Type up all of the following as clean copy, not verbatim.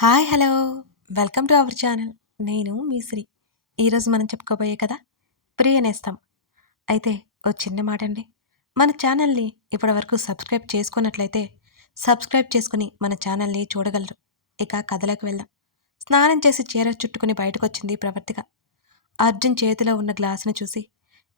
Hi hello welcome to our channel. నేను మీ శ్రీ. ఈరోజు మనం చెప్పుకోబోయే కదా ప్రియ నేస్తం. అయితే ఓ చిన్న మాట అండి, మన ఛానల్ని ఇప్పటివరకు సబ్స్క్రైబ్ చేసుకున్నట్లయితే సబ్స్క్రైబ్ చేసుకుని మన ఛానల్ని చూడగలరు. ఇక కథలోకి వెళ్దాం. స్నానం చేసి చీర చుట్టుకుని బయటకొచ్చింది ప్రవర్తిక. అర్జున్ చేతిలో ఉన్న గ్లాసును చూసి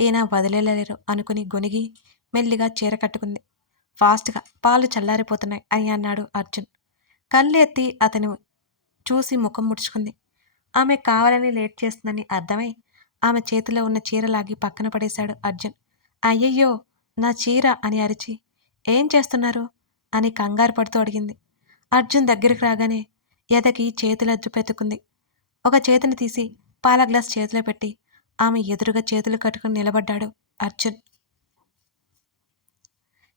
ఈయన వదిలేలేరు అనుకుని గొనిగి మెల్లిగా చీర కట్టుకుంది. ఫాస్ట్గా పాలు చల్లారిపోతున్నాయి అని అన్నాడు అర్జున్. కళ్ళు ఎత్తి అతను చూసి ముఖం ముడుచుకుంది. ఆమె కావాలని లేట్ చేస్తుందని అర్థమై ఆమె చేతిలో ఉన్న చీర లాగి పక్కన పడేశాడు అర్జున్. అయ్యయ్యో, నా చీర అని అరిచి, ఏం చేస్తున్నారు అని కంగారు పడుతూ అడిగింది. అర్జున్ దగ్గరికి రాగానే ఎదకి చేతుల పెట్టుకుంది. ఒక చేతిని తీసి పాల గ్లాస్ చేతిలో పెట్టి ఆమె ఎదురుగా చేతులు కట్టుకుని నిలబడ్డాడు అర్జున్.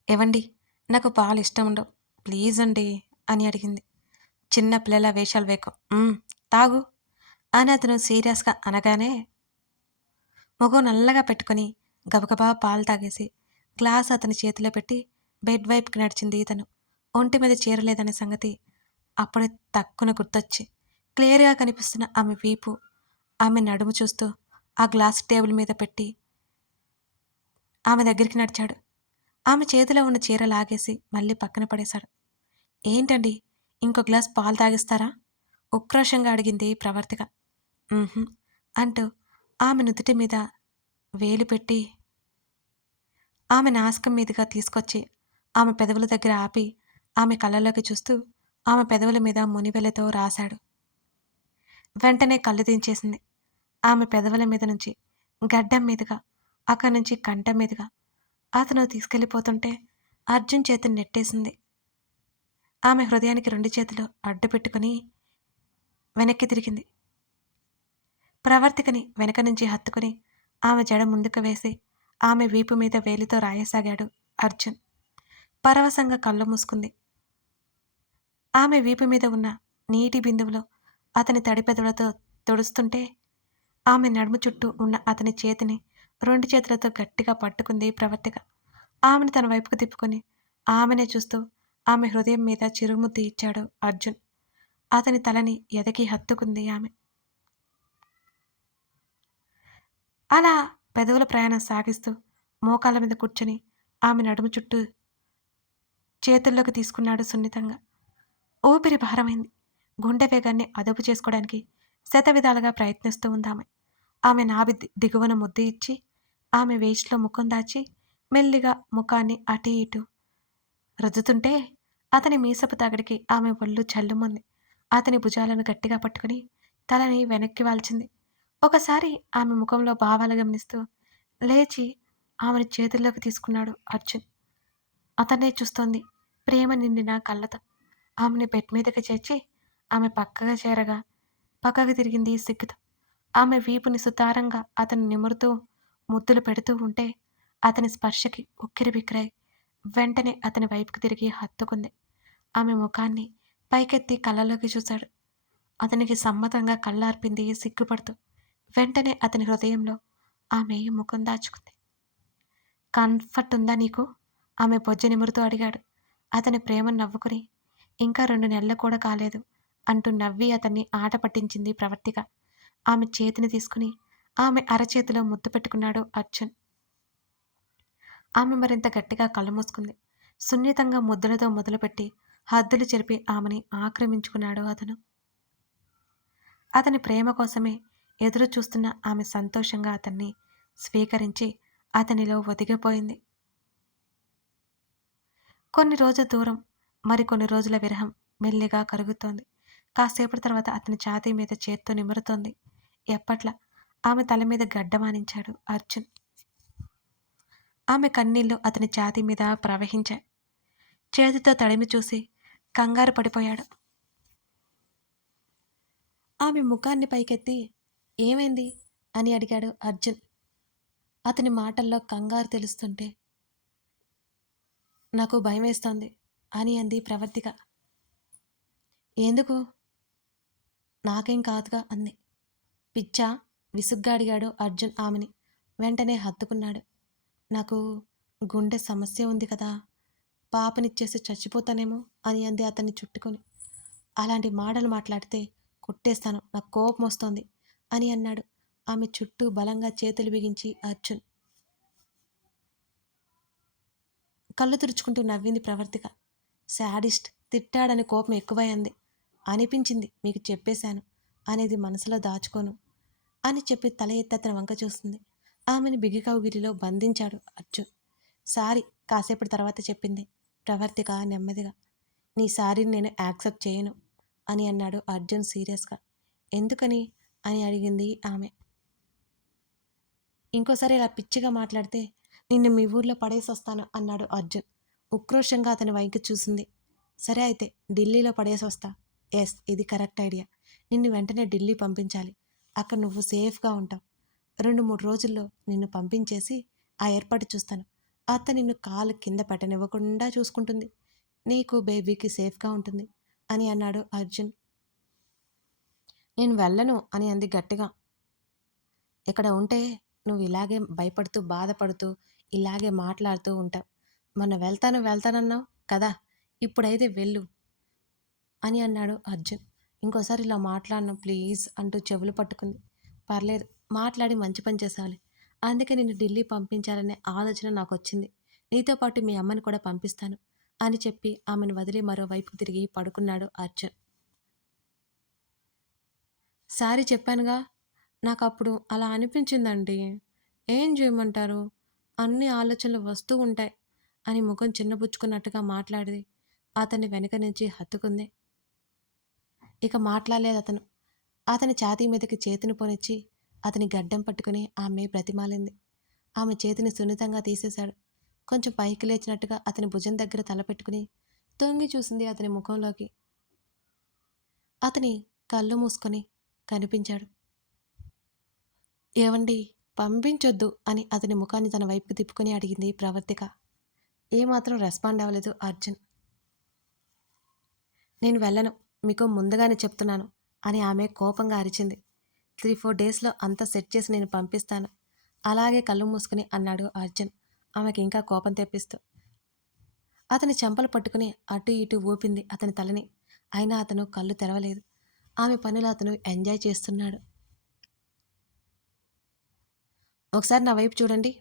ఏవండి, నాకు పాలు ఇష్టం ఉండవు, ప్లీజ్ అండి అని అడిగింది. చిన్న పిల్లల వేషాలు వేకు, తాగు అని అతను సీరియస్గా అనగానే మొగం నల్లగా పెట్టుకుని గబగబా పాలు తాగేసి గ్లాస్ అతని చేతిలో పెట్టి బెడ్ వైపుకి నడిచింది. తను ఒంటి మీద చీరలేదనే సంగతి అప్పుడే తక్కున గుర్తొచ్చి క్లియర్గా కనిపిస్తున్న ఆమె వీపు, ఆమె నడుము చూస్తూ ఆ గ్లాస్ టేబుల్ మీద పెట్టి ఆమె దగ్గరికి నడిచాడు. ఆమె చేతిలో ఉన్న చీర లాగేసి మళ్ళీ పక్కన పడేశాడు. ఏంటండి, ఇంకో గ్లాస్ పాలు తాగిస్తారా ఉక్రోషంగా అడిగింది ప్రవర్తిక. "ఉహుం" అంటూ ఆమె నుదుటి మీద వేలు పెట్టి ఆమె నాసికం మీదుగా తీసుకొచ్చి ఆమె పెదవుల దగ్గర ఆపి ఆమె కళ్ళలోకి చూస్తూ ఆమె పెదవుల మీద మునివెలతో రాశాడు. వెంటనే కళ్ళు దించేసింది. ఆమె పెదవుల మీద నుంచి గడ్డం మీదుగా, అక్కడి నుంచి కంఠం మీదుగా అతను తీసుకెళ్ళిపోతుంటే అర్జున్ చేతిని నెట్టేసింది. ఆమె హృదయానికి 2 చేతులు అడ్డు పెట్టుకుని వెనక్కి తిరిగింది. ప్రవర్తికని వెనక నుంచి హత్తుకుని ఆమె జడ ముందుకు వేసి ఆమె వీపు మీద వేలితో రాయసాగాడు అర్జున్. పరవశంగా కళ్ళు మూసుకుంది. ఆమె వీపు మీద ఉన్న నీటి బిందువులో అతని తడిపెదవులతో తుడుస్తుంటే ఆమె నడుము చుట్టూ ఉన్న అతని చేతిని 2 చేతులతో గట్టిగా పట్టుకుంది ప్రవర్తిక. ఆమెను తన వైపుకు తిప్పుకొని ఆమెనే చూస్తూ ఆమె హృదయం మీద చిరుముద్దు ఇచ్చాడు అర్జున్. అతని తలని ఎదకి హత్తుకుంది ఆమె. అలా పెదవుల ప్రయాణం సాగిస్తూ మోకాళ్ళ మీద కూర్చొని ఆమె నడుము చుట్టూ చేతుల్లోకి తీసుకున్నాడు సున్నితంగా. ఊపిరి భారమైంది. గుండె వేగాన్ని అదుపు చేసుకోవడానికి శతవిధాలుగా ప్రయత్నిస్తూ ఉందామె. ఆమె నాభి దిగువన ముద్దు ఇచ్చి ఆమె వేస్ట్లో ముఖం దాచి మెల్లిగా ముఖాన్ని అటు ఇటు రుద్దుతుంటే అతని మీసపు తగడికి ఆమె ఒళ్ళు చల్లుమంది. అతని భుజాలను గట్టిగా పట్టుకుని తలని వెనక్కి వాల్చింది. ఒకసారి ఆమె ముఖంలో భావాలు గమనిస్తూ లేచి ఆమెను చేతుల్లోకి తీసుకున్నాడు అర్జున్. అతన్నే చూస్తోంది ప్రేమ నిండిన కళ్ళతో. ఆమెని బెడ్ మీదకి చేర్చి ఆమె పక్కగా చేరగా పక్కకు తిరిగింది సిగ్గుతో. ఆమె వీపుని సుతారంగా అతను నిమురుతూ ముద్దులు పెడుతూ ఉంటే అతని స్పర్శకి ఉక్కిరిబిక్కిరై వెంటనే అతని వైపుకి తిరిగి హత్తుకుంది. ఆమె ముఖాన్ని పైకెత్తి కళ్ళలోకి చూశాడు. అతనికి సమ్మతంగా కళ్ళార్పింది సిగ్గుపడుతూ. వెంటనే అతని హృదయంలో ఆమె ముఖం దాచుకుంది. కంఫర్ట్ ఉందా నీకు? ఆమె బొజ్జ నిమురుతూ అడిగాడు. అతని ప్రేమ నవ్వుకుని ఇంకా 2 నెలలు కూడా కాలేదు అంటూ నవ్వి అతన్ని ఆట పట్టించింది ప్రవర్తిక. ఆమె చేతిని తీసుకుని ఆమె అరచేతిలో ముద్దు పెట్టుకున్నాడు అర్జున్. ఆమె మరింత గట్టిగా కళ్ళు మూసుకుంది. సున్నితంగా ముద్దులతో మొదలుపెట్టి హద్దులు చెరిపి ఆమెని ఆక్రమించుకున్నాడు అతను. అతని ప్రేమ కోసమే ఎదురు చూస్తున్న ఆమె సంతోషంగా అతన్ని స్వీకరించి అతనిలో ఒదిగిపోయింది. కొన్ని రోజుల దూరం, మరికొన్ని రోజుల విరహం మెల్లిగా కరుగుతోంది. కాసేపటి తర్వాత అతని ఛాతీ మీద చేత్తో నిమురుతోంది. ఎప్పట్లా ఆమె తల మీద గడ్డమానించాడు అర్జున్. ఆమె కన్నీళ్లు అతని ఛాతీ మీద ప్రవహించాయి. చేతితో తడిమి చూసి కంగారు పడిపోయాడు. ఆమె ముఖాన్ని పైకెత్తి ఏమైంది అని అడిగాడు అర్జున్. అతని మాటల్లో కంగారు తెలుస్తుంటే నాకు భయమేస్తోంది అని అంది ప్రవర్తిక. ఎందుకు? నాకేం కాదుగా అంది. పిచ్చా? విసుగ్గా అడిగాడు అర్జున్ ఆమెని. వెంటనే హత్తుకున్నాడు. నాకు గుండె సమస్య ఉంది కదా, పాపనిచ్చేసి చచ్చిపోతానేమో అని అంది అతన్ని చుట్టుకొని. అలాంటి మాటలు మాట్లాడితే కొట్టేస్తాను, నాకు కోపం వస్తోంది అని అన్నాడు. ఆమె చుట్టూ బలంగా చేతులు బిగించి అర్జున్. కళ్ళు తుడుచుకుంటూ నవ్వింది ప్రవర్తిక. శాడిస్ట్, తిట్టాడని కోపం ఎక్కువై అనిపించింది మీకు చెప్పేశాను అనేది మనసులో దాచుకోను అని చెప్పి తల ఎత్తి అతని వంక చూస్తుంది. ఆమెను బిగికౌగిలిలో బంధించాడు అర్జున్. సారీ, కాసేపటి తర్వాత చెప్పింది ప్రవర్తిక నెమ్మదిగా. నీ సారీని నేను యాక్సెప్ట్ చేయను అని అన్నాడు అర్జున్ సీరియస్గా. ఎందుకని అని అడిగింది ఆమె. ఇంకోసారి ఇలా పిచ్చిగా మాట్లాడితే నిన్ను మీ ఊర్లో పడేసొస్తాను అన్నాడు అర్జున్. ఉక్రోషంగా అతని వైపు చూసింది. సరే అయితే ఢిల్లీలో పడేసొస్తా. ఎస్, ఇది కరెక్ట్ ఐడియా. నిన్ను వెంటనే ఢిల్లీ పంపించాలి. అక్కడ నువ్వు సేఫ్గా ఉంటావు. 2-3 రోజుల్లో నిన్ను పంపించేసి ఆ ఏర్పాటు చూస్తాను. అత్త నిన్ను కాలు కింద పెట్టనివ్వకుండా చూసుకుంటుంది. నీకు బేబీకి సేఫ్గా ఉంటుంది అని అన్నాడు అర్జున్. నేను వెళ్ళను అని అంది గట్టిగా. ఇక్కడ ఉంటే నువ్వు ఇలాగే భయపడుతూ బాధపడుతూ ఇలాగే మాట్లాడుతూ ఉంటావు. మొన్న వెళ్తాను వెళ్తానన్నావు కదా, ఇప్పుడైతే వెళ్ళు అని అన్నాడు అర్జున్. ఇంకోసారి ఇలా మాట్లాడను ప్లీజ్ అంటూ చెవులు పట్టుకుంది. పర్లేదు, మాట్లాడి మంచి పని చేసాలి. అందుకే నిన్ను ఢిల్లీ పంపించాలనే ఆలోచన నాకు వచ్చింది. నీతో పాటు మీ అమ్మని కూడా పంపిస్తాను అని చెప్పి ఆమెను వదిలి మరోవైపుకు తిరిగి పడుకున్నాడు అర్జున్. సారీ చెప్పానుగా, నాకప్పుడు అలా అనిపించిందండి. ఏం చేయమంటారు? అన్ని ఆలోచనలు వస్తూ ఉంటాయి అని ముఖం చిన్నబుచ్చుకున్నట్టుగా మాట్లాడి అతన్ని వెనక నుంచి హత్తుకుంది. ఇక మాట్లాడలేదు అతను. అతని ఛాతీ మీదకి చేతిని పోనిచ్చి అతని గడ్డం పట్టుకుని ఆమె బ్రతిమాలింది. ఆమె చేతిని సున్నితంగా తీసేశాడు. కొంచెం పైకి లేచినట్టుగా అతని భుజం దగ్గర తలపెట్టుకుని తొంగి చూసింది అతని ముఖంలోకి. అతని కళ్ళు మూసుకొని కనిపించాడు. ఏవండి, పంపించొద్దు అని అతని ముఖాన్ని తన వైపుకి తిప్పుకొని అడిగింది ప్రవర్తిక. ఏమాత్రం రెస్పాండ్ అవ్వలేదు అర్జున్. నేను వెళ్ళను, మీకు ముందుగానే చెప్తున్నాను అని ఆమె కోపంగా అరిచింది. 3-4 డేస్లో అంతా సెట్ చేసి నేను పంపిస్తాను అలాగే కళ్ళు మూసుకుని అన్నాడు అర్జున్ ఆమెకి ఇంకా కోపం తెప్పిస్తూ. అతని చెంపలు పట్టుకుని అటు ఇటు ఊపింది అతని తలని. అయినా అతను కళ్ళు తెరవలేదు. ఆమె పనులు అతను ఎంజాయ్ చేస్తున్నాడు. ఒకసారి నా వైపు చూడండి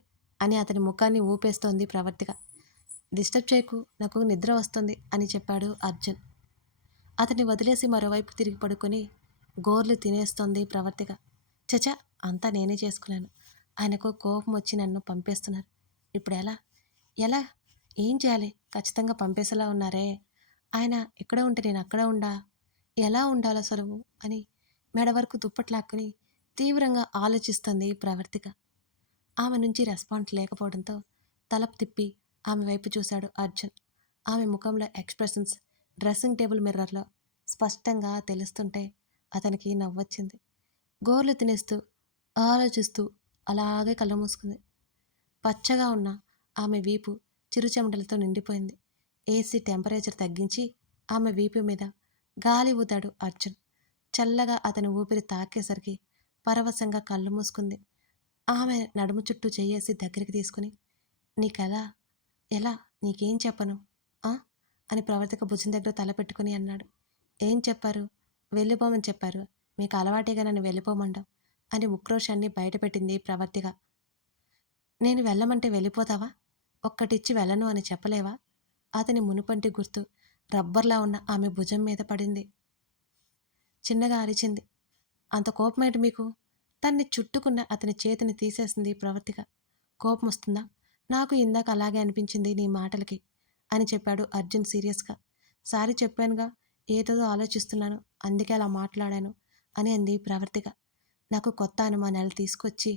అని అతని ముఖాన్ని ఊపేస్తోంది ప్రవర్తిక. డిస్టర్బ్ చేయకు, నాకు నిద్ర వస్తుంది అని చెప్పాడు అర్జున్. అతన్ని వదిలేసి మరోవైపు తిరిగి పడుకొని గోర్లు తినేస్తోంది ప్రవర్తిక. చచా, అంతా నేనే చేసుకున్నాను. ఆయనకు కోపం వచ్చి నన్ను పంపేస్తున్నారు. ఇప్పుడు ఎలా ఎలా ఏం చేయాలి? ఖచ్చితంగా పంపేసేలా ఉన్నారే. ఆయన ఎక్కడ ఉంటే నేను అక్కడ ఉండా, ఎలా ఉండాలో అసలు అని మెడ వరకు దుప్పట్లాక్కుని తీవ్రంగా ఆలోచిస్తుంది ప్రవర్తిక. ఆమె నుంచి రెస్పాన్స్ లేకపోవడంతో తల తిప్పి ఆమె వైపు చూశాడు అర్జున్. ఆమె ముఖంలో ఎక్స్ప్రెషన్స్ డ్రెస్సింగ్ టేబుల్ మిర్రర్లో స్పష్టంగా తెలుస్తుంటే అతనికి నవ్వొచ్చింది. గోర్లు తినేస్తూ ఆలోచిస్తూ అలాగే కళ్ళు మూసుకుంది. పచ్చగా ఉన్న ఆమె వీపు చిరుచెమటలతో నిండిపోయింది. ఏసీ టెంపరేచర్ తగ్గించి ఆమె వీపు మీద గాలి ఊదాడు అర్జున్. చల్లగా అతని ఊపిరి తాకేసరికి పరవశంగా కళ్ళు మూసుకుంది. ఆమె నడుము చుట్టూ చెయ్యేసి దగ్గరికి తీసుకుని, నీకెలా ఎలా నీకేం చెప్పను ఆ అని ప్రవర్తిక భుజం దగ్గర తల పెట్టుకుని అన్నాడు. ఏం చెప్పారు? వెళ్ళిపోమని చెప్పారు. మీకు అలవాటేగా నన్ను వెళ్ళిపోమండం అని ఉక్రోషాన్ని బయటపెట్టింది ప్రవర్తిక. నేను వెళ్ళమంటే వెళ్ళిపోతావా? ఒక్కటిచ్చి వెళ్ళను అని చెప్పలేవా? అతని మునుపంటి గుర్తు రబ్బర్లా ఉన్న ఆమె భుజం మీద పడింది. చిన్నగా అరిచింది. అంత కోపమేంటి మీకు? తన్ని చుట్టుకున్న అతని చేతిని తీసేసింది ప్రవర్తిక. కోపం వస్తుందా? నాకు ఇందాక అలాగే అనిపించింది నీ మాటలకి అని చెప్పాడు అర్జున్ సీరియస్గా. సారీ చెప్పానుగా, ఏదేదో ఆలోచిస్తున్నాను, అందుకే అలా మాట్లాడాను అని అంది ప్రవర్తిక. నాకు కొత్త అనుమానాలు తీసుకొచ్చి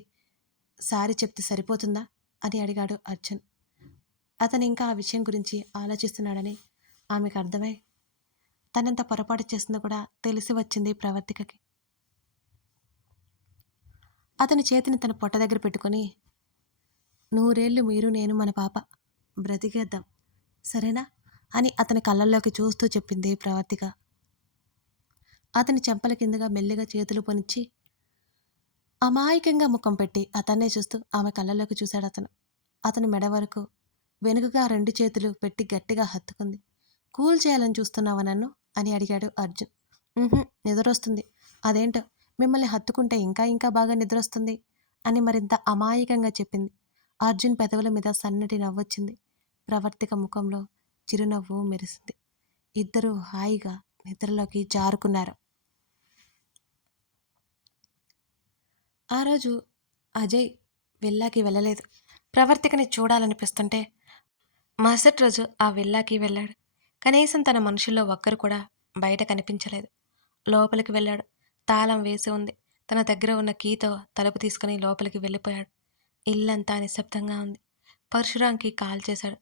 సారీ చెప్తే సరిపోతుందా అని అడిగాడు అర్జున్. అతను ఇంకా ఆ విషయం గురించి ఆలోచిస్తున్నాడని ఆమెకు అర్థమై తనంత పొరపాటు చేసిందో కూడా తెలిసి వచ్చింది ప్రవర్తికకి. అతని చేతిని తన పొట్ట దగ్గర పెట్టుకొని, 100 ఏళ్ళు మీరు నేను మన పాప బ్రతికేద్దాం సరేనా అని అతని కళ్ళల్లోకి చూస్తూ చెప్పింది ప్రవర్తిక. అతని చెంపల కిందగా మెల్లిగా చేతులు పొనిచ్చి అమాయకంగా ముఖం పెట్టి అతన్నే చూస్తూ ఆమె కళ్ళల్లోకి చూశాడు అతను. అతని మెడ వరకు వెనుకగా 2 చేతులు పెట్టి గట్టిగా హత్తుకుంది. కూల్ చేయాలని చూస్తున్నావా నన్ను అని అడిగాడు అర్జున్. "ఉహుం, నిద్రొస్తుంది. అదేంటో మిమ్మల్ని హత్తుకుంటే ఇంకా ఇంకా బాగా నిద్రొస్తుంది" అని మరింత అమాయకంగా చెప్పింది. అర్జున్ పెదవుల మీద సన్నటి నవ్వొచ్చింది. ప్రవర్తిక ముఖంలో చిరునవ్వు మెరిసింది. ఇద్దరూ హాయిగా నిద్రలోకి జారుకున్నారు. ఆ రోజు అజయ్ విల్లాకి వెళ్ళలేదు. ప్రవర్తికని చూడాలనిపిస్తుంటే మరుసటి రోజు ఆ విల్లాకి వెళ్ళాడు. కనీసం తన మనుషుల్లో ఒక్కరు కూడా బయట కనిపించలేదు. లోపలికి వెళ్ళాడు. తాళం వేసి ఉంది. తన దగ్గర ఉన్న కీతో తలుపు తీసుకుని లోపలికి వెళ్ళిపోయాడు. ఇల్లంతా నిశ్శబ్దంగా ఉంది. పరశురాంకి కాల్ చేశాడు.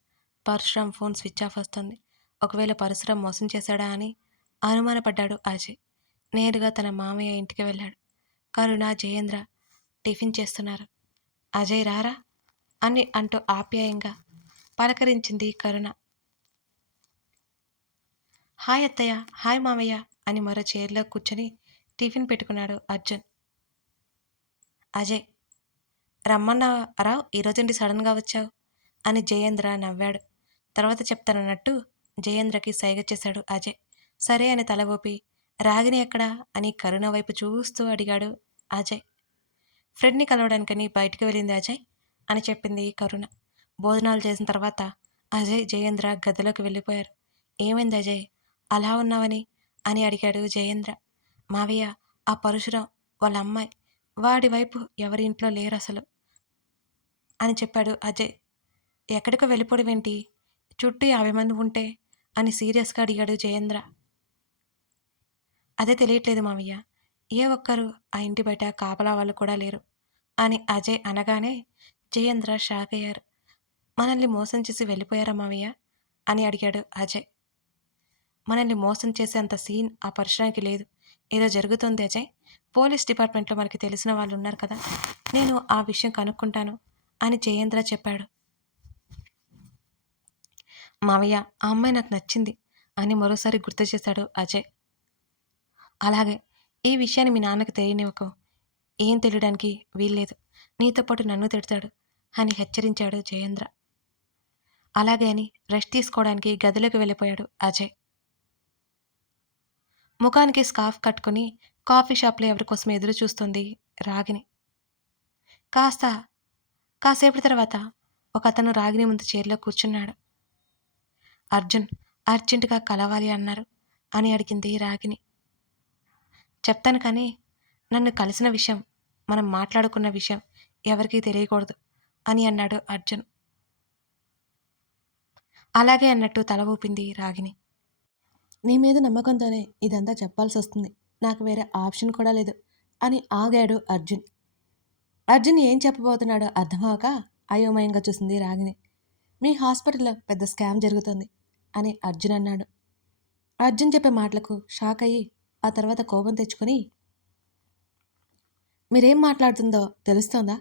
పరశురాం ఫోన్ స్విచ్ ఆఫ్ వస్తుంది. ఒకవేళ పరశురాం మోసం చేశాడా అని అనుమానపడ్డాడు అజయ్. నేరుగా తన మామయ్య ఇంటికి వెళ్ళాడు. కరుణ, జయేంద్ర టిఫిన్ చేస్తున్నారు. అజయ్ రారా అని అంటూ ఆప్యాయంగా పలకరించింది కరుణ. హాయ్ అత్తయ్య, హాయ్ మామయ్య అని మరో చైర్లో కూర్చొని టిఫిన్ పెట్టుకున్నాడు అర్జున్. అజయ్, రమ్మన్నారా ఈరోజండి సడన్గా వచ్చావు అని జయేంద్ర నవ్వాడు. తర్వాత చెప్తానన్నట్టు జయేంద్రకి సైగ చేశాడు అజయ్. సరే అని తల ఊపి, రాగిని ఎక్కడా అని కరుణ వైపు చూస్తూ అడిగాడు అజయ్. ఫ్రెండ్ని కలవడానికని బయటికి వెళ్ళింది అజయ్ అని చెప్పింది కరుణ. భోజనాలు చేసిన తర్వాత అజయ్, జయేంద్ర గదిలోకి వెళ్ళిపోయారు. ఏమైంది అజయ్, అలా ఉన్నావని అని అడిగాడు జయేంద్ర. మావయ్య, ఆ పరశురాం వాళ్ళ అమ్మాయి, వాడి వైపు ఎవరి ఇంట్లో లేరు అసలు అని చెప్పాడు అజయ్. ఎక్కడికో వెళ్ళిపోవడం ఏంటి, చుట్టూ 50 మంది ఉంటే అని సీరియస్గా అడిగాడు జయేంద్ర. అదే తెలియట్లేదు మావయ్య, ఏ ఒక్కరు ఆ ఇంటి బయట కాపలా వాళ్ళు కూడా లేరు అని అజయ్ అనగానే జయేంద్ర షాక్ అయ్యారు. మనల్ని మోసం చేసి వెళ్ళిపోయారా మావయ్య అని అడిగాడు అజయ్. మనల్ని మోసం చేసే అంత సీన్ ఆ పరశురానికి లేదు. ఏదో జరుగుతోంది అజయ్. పోలీస్ డిపార్ట్మెంట్లో మనకి తెలిసిన వాళ్ళు ఉన్నారు కదా, నేను ఆ విషయం కనుక్కుంటాను అని జయేంద్ర చెప్పాడు. మావయ్య, ఆ అమ్మాయి నాకు నచ్చింది అని మరోసారి గుర్తు చేశాడు అజయ్. అలాగే, ఈ విషయాన్ని మీ నాన్నకి తెలియనివ్వకు. ఏం తెలియడానికి వీల్లేదు. నీతో పాటు నన్ను తిడతాడు అని హెచ్చరించాడు జయేంద్ర. అలాగే అని రెస్ట్ తీసుకోవడానికి గదిలోకి వెళ్ళిపోయాడు అజయ్. ముఖానికి స్కార్ఫ్ కట్టుకుని కాఫీ షాప్లో ఎవరికోసం ఎదురు చూస్తుంది రాగిని. కాసేపటి తర్వాత ఒక అతను రాగిని ముందు చైర్లో కూర్చున్నాడు. అర్జున్ అర్జెంటుగా కలవాలి అన్నారు అని అడిగింది రాగిని. చెప్తాను కానీ నన్ను కలిసిన విషయం, మనం మాట్లాడుకున్న విషయం ఎవరికీ తెలియకూడదు అని అన్నాడు అర్జున్. అలాగే అన్నట్టు తల ఊపింది రాగిని. నీ మీద నమ్మకంతోనే ఇదంతా చెప్పాల్సి వస్తుంది, నాకు వేరే ఆప్షన్ కూడా లేదు అని ఆగాడు అర్జున్. అర్జున్ ఏం చెప్పబోతున్నాడో అర్థమవక అయోమయంగా చూసింది రాగిని. మీ హాస్పిటల్లో పెద్ద స్కామ్ జరుగుతుంది అని అర్జున్ అన్నాడు. అర్జున్ చెప్పే మాటలకు షాక్ అయ్యి ఆ తర్వాత కోపం తెచ్చుకొని, మీరేం మాట్లాడుతుందో తెలుస్తోందా?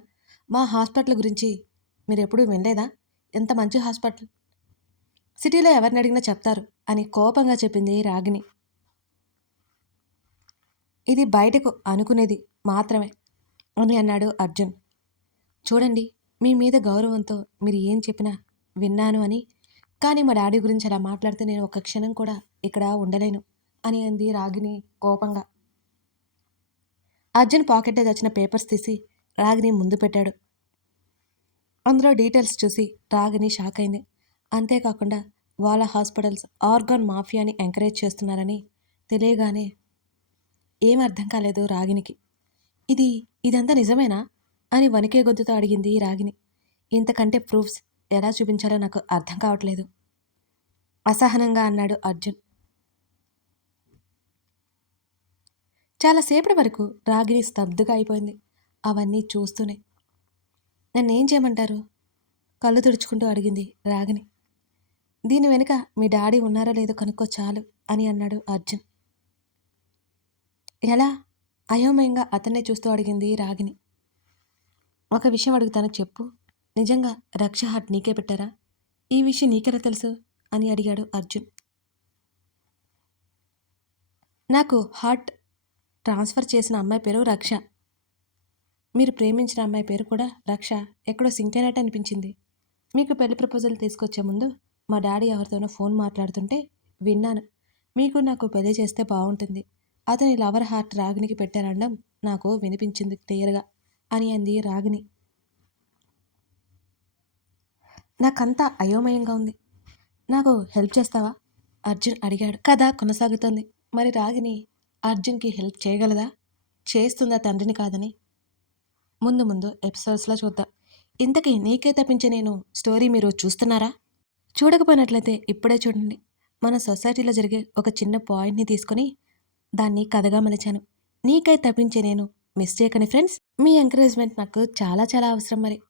మా హాస్పిటల్ గురించి మీరెప్పుడూ వినలేదా? ఎంత మంచి హాస్పిటల్, సిటీలో ఎవరిని అడిగినా చెప్తారు అని కోపంగా చెప్పింది రాగిని. ఇది బయటకు అనుకునేది మాత్రమే అని అన్నాడు అర్జున్. చూడండి, మీ మీద గౌరవంతో మీరు ఏం చెప్పినా విన్నాను అని, కానీ మా డాడీ గురించి అలా మాట్లాడితే నేను ఒక్క క్షణం కూడా ఇక్కడ ఉండలేను అని అంది రాగిని కోపంగా. అర్జున్ పాకెట్లో తెచ్చిన పేపర్స్ తీసి రాగిని ముందు పెట్టాడు. అందులో డీటెయిల్స్ చూసి రాగిని షాక్ అయింది. అంతేకాకుండా వాళ్ళ హాస్పిటల్స్ ఆర్గాన్ మాఫియాని ఎంకరేజ్ చేస్తున్నారని తెలియగానే ఏం అర్థం కాలేదు రాగినికి. ఇదంతా నిజమేనా అని వణికే గొంతుతో అడిగింది రాగిని. ఇంతకంటే ప్రూఫ్స్ ఎలా చూపించాలో నాకు అర్థం కావట్లేదు అసహనంగా అన్నాడు అర్జున్. చాలాసేపటి వరకు రాగిని స్తబ్దుగా అయిపోయింది అవన్నీ చూస్తూనే. నన్నేం చేయమంటారు? కళ్ళు తుడుచుకుంటూ అడిగింది రాగిని. దీని వెనుక మీ డాడీ ఉన్నారో లేదో కనుక్కో చాలు అని అన్నాడు అర్జున్. ఎలా? అయోమయంగా అతన్నే చూస్తూ అడిగింది రాగిని. ఒక విషయం అడుగుతాను, చెప్పు. నిజంగా రక్ష హార్ట్ నీకే పెట్టారా? ఈ విషయం నీకెలా తెలుసు అని అడిగాడు అర్జున్. నాకు హార్ట్ ట్రాన్స్ఫర్ చేసిన అమ్మాయి పేరు రక్ష. మీరు ప్రేమించిన అమ్మాయి పేరు కూడా రక్ష. ఎక్కడో సింక్ అయినట్టు అనిపించింది. మీకు పెళ్లి ప్రపోజల్ తీసుకొచ్చే ముందు మా డాడీ ఎవరితోనో ఫోన్ మాట్లాడుతుంటే విన్నాను. మీకు నాకు పెళ్లి చేస్తే బాగుంటుంది. అతని లవర్ హార్ట్ రాగినికి పెట్టారనడం నాకు వినిపించింది క్లియర్గా అని అంది రాగిని. నాకంతా అయోమయంగా ఉంది. నాకు హెల్ప్ చేస్తావా? అర్జున్ అడిగాడు. కథ కొనసాగుతోంది. మరి రాగిని అర్జున్కి హెల్ప్ చేయగలదా? చేస్తుందా తండ్రిని కాదని? ముందు ముందు ఎపిసోడ్స్లో చూద్దాం. ఇంతకీ నీకే తప్పించి నేను స్టోరీ మీరు చూస్తున్నారా? చూడకపోయినట్లయితే ఇప్పుడే చూడండి. మన సొసైటీలో జరిగే ఒక చిన్న పాయింట్ని తీసుకొని దాన్ని కథగా మలిచాను. నీకై తప్పించే నేను మిస్ చేయకండి ఫ్రెండ్స్. మీ ఎంకరేజ్మెంట్ నాకు చాలా చాలా అవసరం మరి.